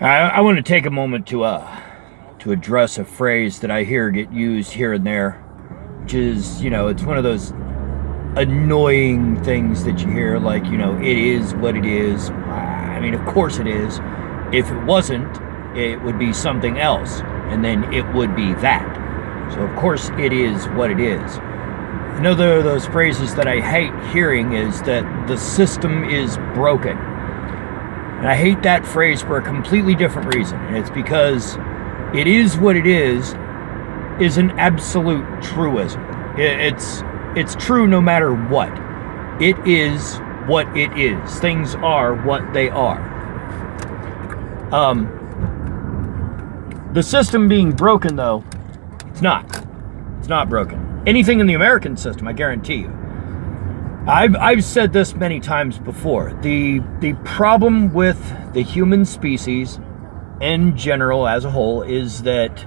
I want to take a moment to address a phrase that I hear get used here and there, which is, it's one of those annoying things that you hear, like, it is what it is. I mean, of course it is. If it wasn't, it would be something else, and then it would be that. So, of course, it is what it is. Another of those phrases that I hate hearing is that the system is broken. And I hate that phrase for a completely different reason. And it's because it is what it is an absolute truism. It's true no matter what. It is what it is. Things are what they are. The system being broken, though, it's not. It's not broken. Anything in the American system, I guarantee you. I've said this many times before. The problem with the human species in general as a whole is that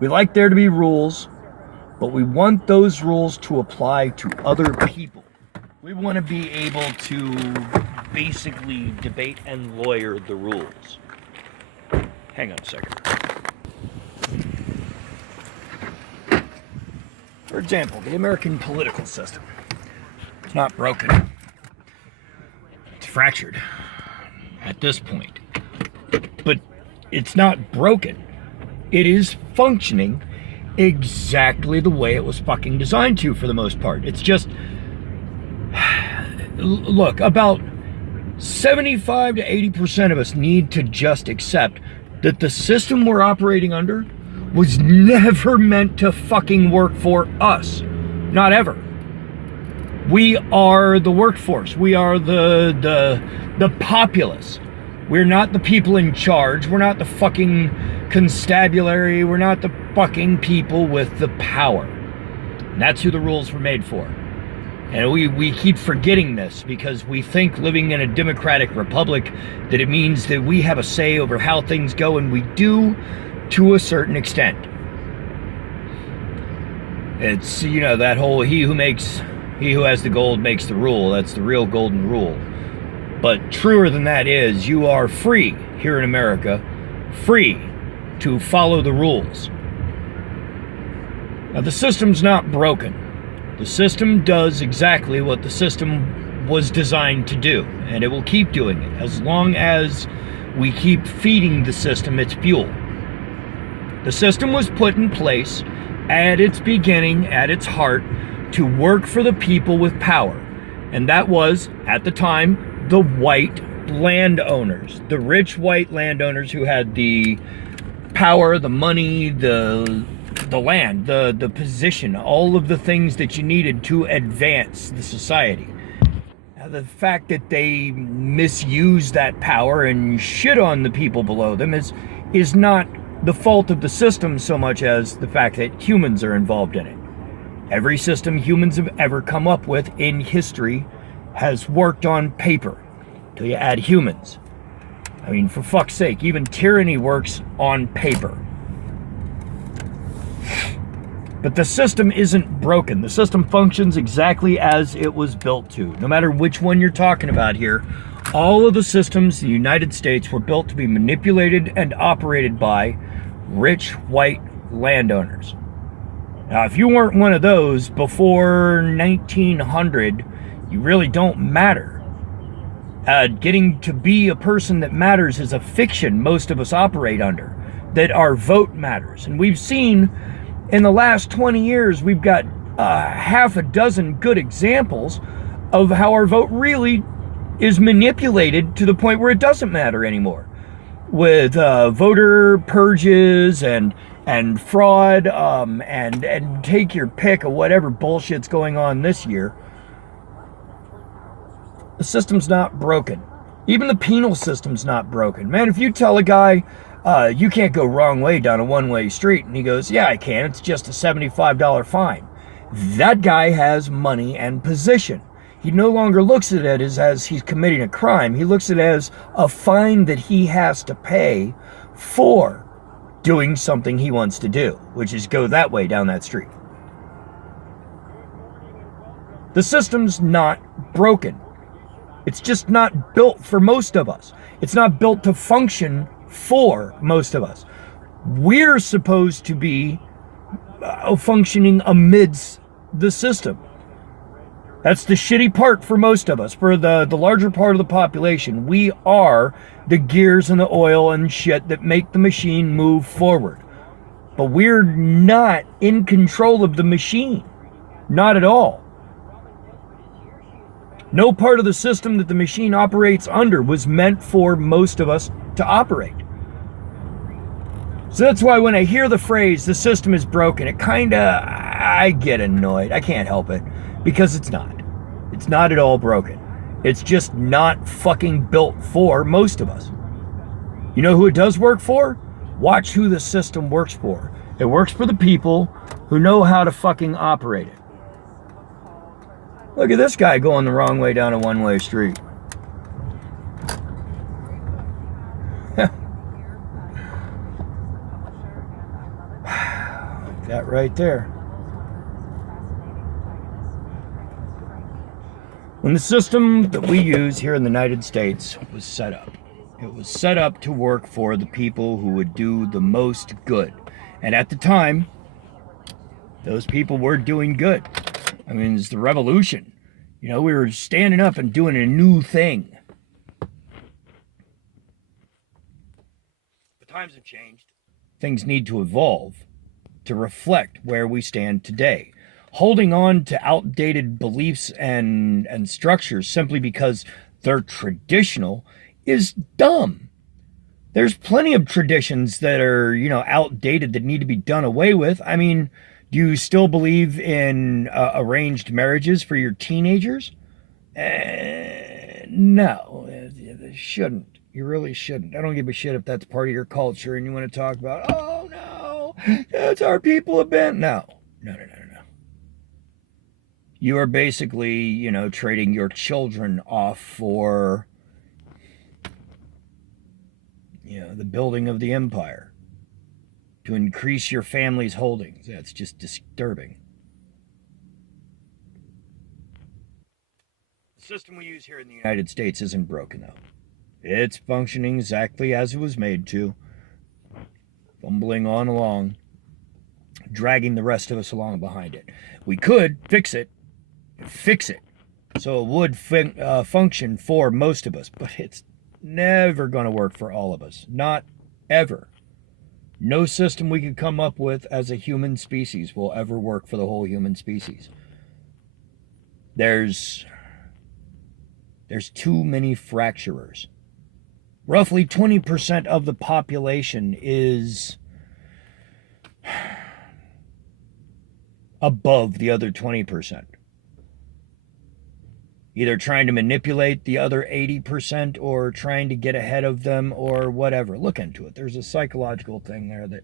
we like there to be rules, but we want those rules to apply to other people. We want to be able to basically debate and lawyer the rules. Hang on a second. For example, the American political system. It's not broken. It's fractured at this point. But it's not broken. It is functioning exactly the way it was fucking designed to, for the most part. It's just, look, about 75 to 80% of us need to just accept that the system we're operating under was never meant to fucking work for us. Not ever. We are the workforce. We are the populace. We're not the people in charge. We're not the fucking constabulary. We're not the fucking people with the power. And that's who the rules were made for. And we keep forgetting this because we think living in a democratic republic that it means that we have a say over how things go, and we do to a certain extent. It's, that whole he who has the gold makes the rule. That's the real golden rule. But truer than that is, you are free here in America, free to follow the rules. Now, the system's not broken. The system does exactly what the system was designed to do, and it will keep doing it as long as we keep feeding the system its fuel. The system was put in place at its beginning, at its heart, to work for the people with power. And that was, at the time, the white landowners, the rich white landowners who had the power, the money, the land, the position, all of the things that you needed to advance the society. Now, the fact that they misuse that power and shit on the people below them is not the fault of the system so much as the fact that humans are involved in it. Every system humans have ever come up with in history has worked on paper till you add humans. I mean, for fuck's sake, even tyranny works on paper. But the system isn't broken. The system functions exactly as it was built to. No matter which one you're talking about here, all of the systems in the United States were built to be manipulated and operated by rich white landowners. Now, if you weren't one of those before 1900, you really don't matter. Getting to be a person that matters is a fiction most of us operate under, that our vote matters. And we've seen in the last 20 years, we've got half a dozen good examples of how our vote really is manipulated to the point where it doesn't matter anymore. With voter purges and fraud and take your pick of whatever bullshit's going on this year. The system's not broken. Even the penal system's not broken. Man, if you tell a guy, you can't go wrong way down a one-way street, and he goes, yeah, I can, it's just a $75 fine. That guy has money and position. He no longer looks at it as he's committing a crime. He looks at it as a fine that he has to pay for doing something he wants to do, which is go that way down that street. The system's not broken. It's just not built for most of us. It's not built to function for most of us. We're supposed to be functioning amidst the system. That's the shitty part for most of us. For the larger part of the population, we are the gears and the oil and shit that make the machine move forward. But we're not in control of the machine. Not at all. No part of the system that the machine operates under was meant for most of us to operate. So that's why when I hear the phrase, the system is broken, I get annoyed. I can't help it. Because it's not. It's not at all broken. It's just not fucking built for most of us. You know who it does work for? Watch who the system works for. It works for the people who know how to fucking operate it. Look at this guy going the wrong way down a one-way street. That right there. When the system that we use here in the United States was set up, it was set up to work for the people who would do the most good. And at the time, those people were doing good. I mean, it's the revolution. You know, we were standing up and doing a new thing. The times have changed. Things need to evolve to reflect where we stand today. Holding on to outdated beliefs and structures simply because they're traditional is dumb. There's plenty of traditions that are, outdated that need to be done away with. I mean, do you still believe in arranged marriages for your teenagers? No, you shouldn't. You really shouldn't. I don't give a shit if that's part of your culture and you want to talk about, oh no, that's our people have been. No. You are basically, trading your children off for, the building of the empire to increase your family's holdings. That's just disturbing. The system we use here in the United States isn't broken, though. It's functioning exactly as it was made to, fumbling on along, dragging the rest of us along behind it. We could fix it so it would function for most of us, but it's never going to work for all of us. Not ever. No system we could come up with as a human species will ever work for the whole human species. There's too many fracturers. Roughly 20% of the population is above the other 20%. Either trying to manipulate the other 80% or trying to get ahead of them or whatever. Look into it. There's a psychological thing there that...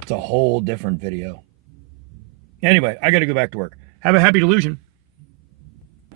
It's a whole different video. Anyway, I got to go back to work. Have a happy delusion.